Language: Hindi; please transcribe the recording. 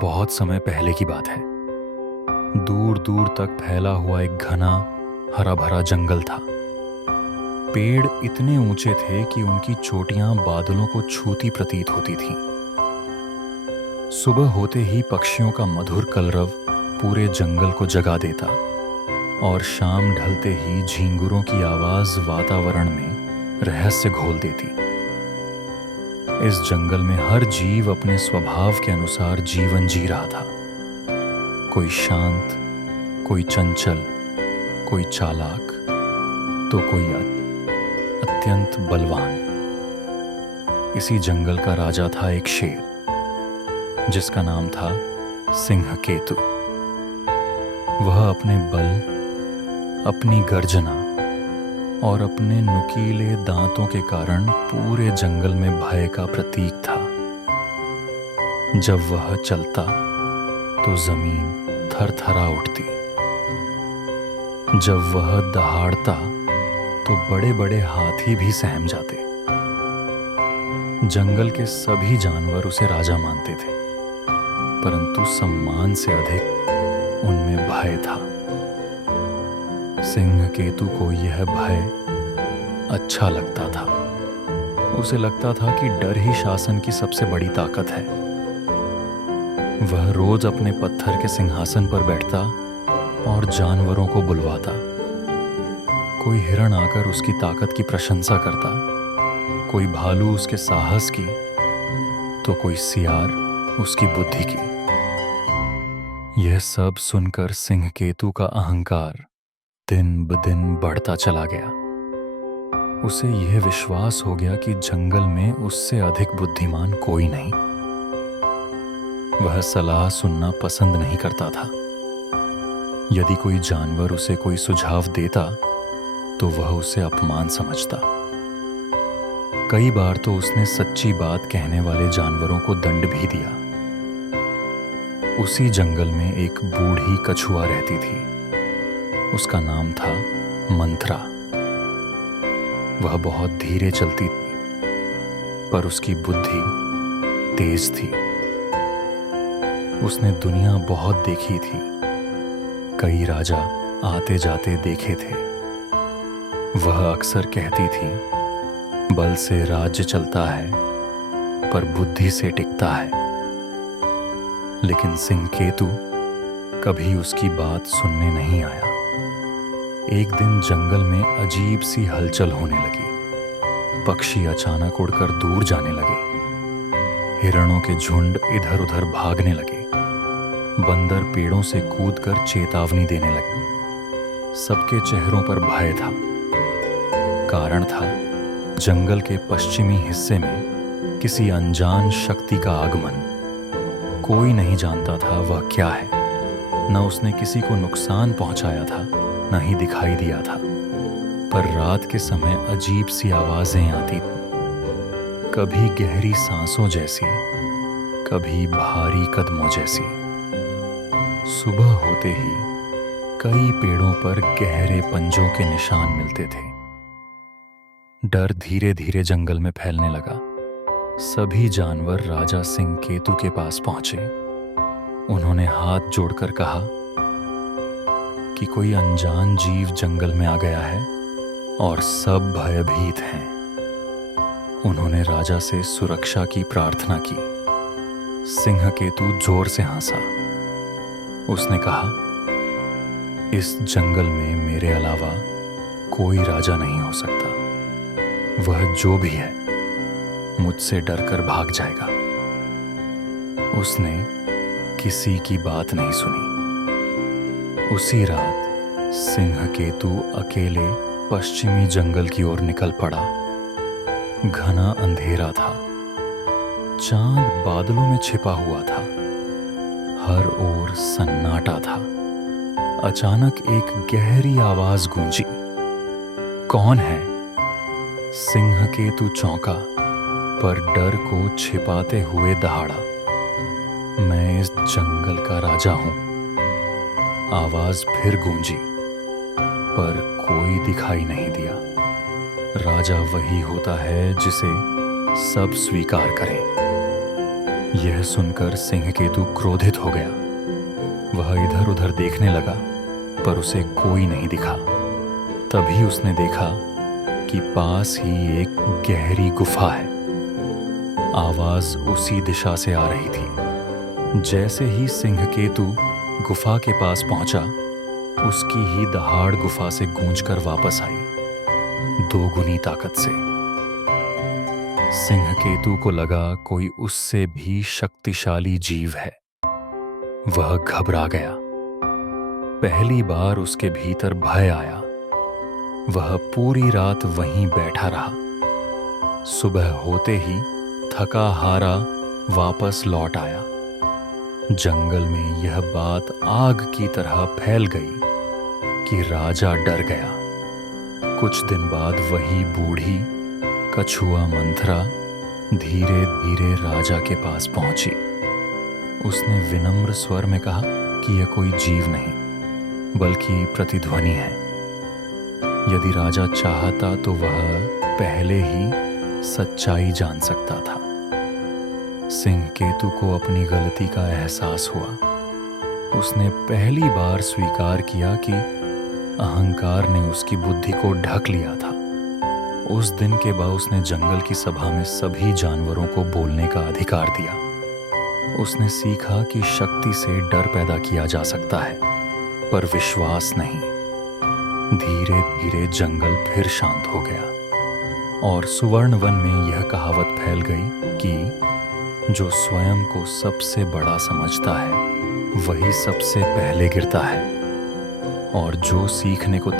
बहुत समय पहले की बात है। दूर दूर तक फैला हुआ एक घना हरा भरा जंगल था। पेड़ इतने ऊंचे थे कि उनकी चोटियां बादलों को छूती प्रतीत होती थीं। सुबह होते ही पक्षियों का मधुर कलरव पूरे जंगल को जगा देता और शाम ढलते ही झींगुरों की आवाज वातावरण में रहस्य घोल देती। इस जंगल में हर जीव अपने स्वभाव के अनुसार जीवन जी रहा था। कोई शांत, कोई चंचल, कोई चालाक, तो कोई अत्यंत बलवान। इसी जंगल का राजा था एक शेर, जिसका नाम था सिंहकेतु। वह अपने बल, अपनी गर्जना और अपने नुकीले दांतों के कारण पूरे जंगल में भय का प्रतीक था। जब वह चलता तो जमीन थरथरा उठती। जब वह दहाड़ता तो बड़े बड़े हाथी भी सहम जाते। जंगल के सभी जानवर उसे राजा मानते थे, परंतु सम्मान से अधिक उनमें भय था। सिंहकेतु को यह भय अच्छा लगता था। उसे लगता था कि डर ही शासन की सबसे बड़ी ताकत है। वह रोज अपने पत्थर के सिंहासन पर बैठता और जानवरों को बुलवाता। कोई हिरण आकर उसकी ताकत की प्रशंसा करता, कोई भालू उसके साहस की, तो कोई सियार उसकी बुद्धि की। यह सब सुनकर सिंहकेतु का अहंकार दिन ब दिन बढ़ता चला गया। उसे यह विश्वास हो गया कि जंगल में उससे अधिक बुद्धिमान कोई नहीं। वह सलाह सुनना पसंद नहीं करता था। यदि कोई जानवर उसे कोई सुझाव देता तो वह उसे अपमान समझता। कई बार तो उसने सच्ची बात कहने वाले जानवरों को दंड भी दिया। उसी जंगल में एक बूढ़ी कछुआ रहती थी। उसका नाम था मंथरा। वह बहुत धीरे चलती थी, पर उसकी बुद्धि तेज थी। उसने दुनिया बहुत देखी थी। कई राजा आते जाते देखे थे। वह अक्सर कहती थी, बल से राज्य चलता है, पर बुद्धि से टिकता है। लेकिन सिंहकेतु कभी उसकी बात सुनने नहीं आया। एक दिन जंगल में अजीब सी हलचल होने लगी। पक्षी अचानक उड़कर दूर जाने लगे। हिरणों के झुंड इधर उधर भागने लगे। बंदर पेड़ों से कूदकर चेतावनी देने लगे। सबके चेहरों पर भय था। कारण था जंगल के पश्चिमी हिस्से में किसी अनजान शक्ति का आगमन। कोई नहीं जानता था वह क्या है। न उसने किसी को नुकसान पहुंचाया था, न ही दिखाई दिया था। पर रात के समय अजीब सी आवाजें आती थीं। कभी गहरी सांसों जैसी, कभी भारी कदमों जैसी। सुबह होते ही कई पेड़ों पर गहरे पंजों के निशान मिलते थे। डर धीरे धीरे जंगल में फैलने लगा। सभी जानवर राजा सिंहकेतु के पास पहुंचे। उन्होंने हाथ जोड़कर कहा कि कोई अनजान जीव जंगल में आ गया है और सब भयभीत हैं। उन्होंने राजा से सुरक्षा की प्रार्थना की। सिंहकेतु जोर से हंसा। उसने कहा, इस जंगल में मेरे अलावा कोई राजा नहीं हो सकता। वह जो भी है मुझसे डरकर भाग जाएगा। उसने किसी की बात नहीं सुनी। उसी रात सिंहकेतु अकेले पश्चिमी जंगल की ओर निकल पड़ा। घना अंधेरा था। चांद बादलों में छिपा हुआ था। हर ओर सन्नाटा था। अचानक एक गहरी आवाज गूंजी। कौन है? सिंहकेतु चौंका, पर डर को छिपाते हुए दहाड़ा। मैं इस जंगल का राजा हूं। आवाज फिर गूंजी, पर कोई दिखाई नहीं दिया। राजा वही होता है जिसे सब स्वीकार करें। यह सुनकर सिंहकेतु क्रोधित हो गया। वह इधर उधर देखने लगा, पर उसे कोई नहीं दिखा। तभी उसने देखा कि पास ही एक गहरी गुफा है। आवाज उसी दिशा से आ रही थी। जैसे ही सिंहकेतु गुफा के पास पहुंचा, उसकी ही दहाड़ गुफा से गूंजकर वापस आई, दोगुनी ताकत से। सिंहकेतु को लगा कोई उससे भी शक्तिशाली जीव है। वह घबरा गया। पहली बार उसके भीतर भय आया। वह पूरी रात वहीं बैठा रहा। सुबह होते ही थका हारा वापस लौट आया। जंगल में यह बात आग की तरह फैल गई कि राजा डर गया। कुछ दिन बाद वही बूढ़ी कछुआ मंथरा धीरे धीरे राजा के पास पहुंची। उसने विनम्र स्वर में कहा कि यह कोई जीव नहीं, बल्कि प्रतिध्वनि है। यदि राजा चाहता तो वह पहले ही सच्चाई जान सकता था। सिंहकेतु को अपनी गलती का एहसास हुआ। उसने पहली बार स्वीकार किया कि अहंकार ने उसकी बुद्धि को ढक लिया था। उस दिन के बाद उसने जंगल की सभा में सभी जानवरों को बोलने का अधिकार दिया। उसने सीखा कि शक्ति से डर पैदा किया जा सकता है, पर विश्वास नहीं। धीरे धीरे जंगल फिर शांत हो गया और सुवर्ण वन में यह कहावत फैल गई कि जो स्वयं को सबसे बड़ा समझता है वही सबसे पहले गिरता है, और जो सीखने को